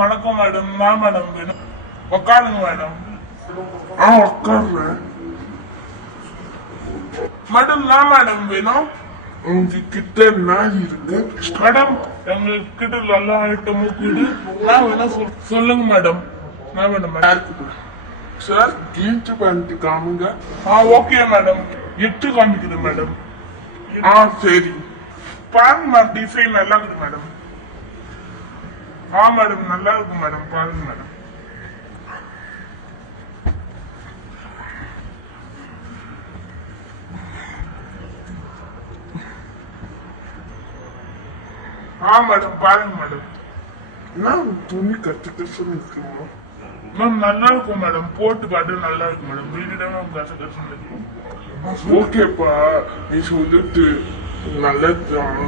வணக்கம் மேடம். நான் மேடம் வேணும். உட்காருங்க மேடம். உட்காருறேன். மேடம் நான் மேடம் வேணும். உங்ககிட்ட நான் இருக்கு மேடம் எங்க கிட்ட நல்லா ஐட்டமும் இருக்குது. நான் வேணா சொல்லுங்க மேடம். நான் வேணும் மேடம். சார் ஜீன்ஸ் பேண்ட் காமுங்க. Okay madam. 8 காமிக்குது மேடம். சரி. பாருங்க மேடம், டிசைன் நல்லா இருக்கு மேடம். மேடம் நல்லா இருக்கு மேடம். பாருங்க மேடம். மேடம் பாருங்க மேடம். நான் துணி கட்டுக்கட்டு நிற்கணும். மேம் நல்லா இருக்கும் மேடம். போட்டு பாட்டு நல்லா இருக்கு மேடம். வீடியோட கசகசம் இருக்கும். ஓகேப்பா, நீ சொல்லிட்டு நல்லதுதான்.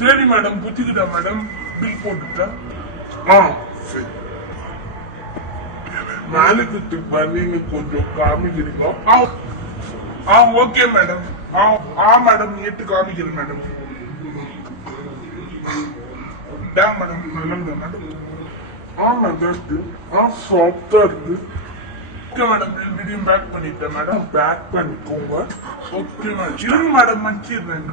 சரி மேடம், புத்திக்கிட்டா மேடம். பில் போட்டுட்டா. சரி. நாளைக்கு பண்ணி கொஞ்சம் காமிக்கிறீங்க. Okay madam. மேடம் 8 காமிக்கிறேன் மேடம். மேடம் நல்லா மேடம். நல்லா இருக்கு. சாஃப்டா இருக்கு. Okay madam. மீடியம் பேக் பண்ணிட்டேன் மேடம். பேக் பண்ணிக்கோங்க. Okay madam. இருங்க மேடம், மன்னிச்சிடுறேன்.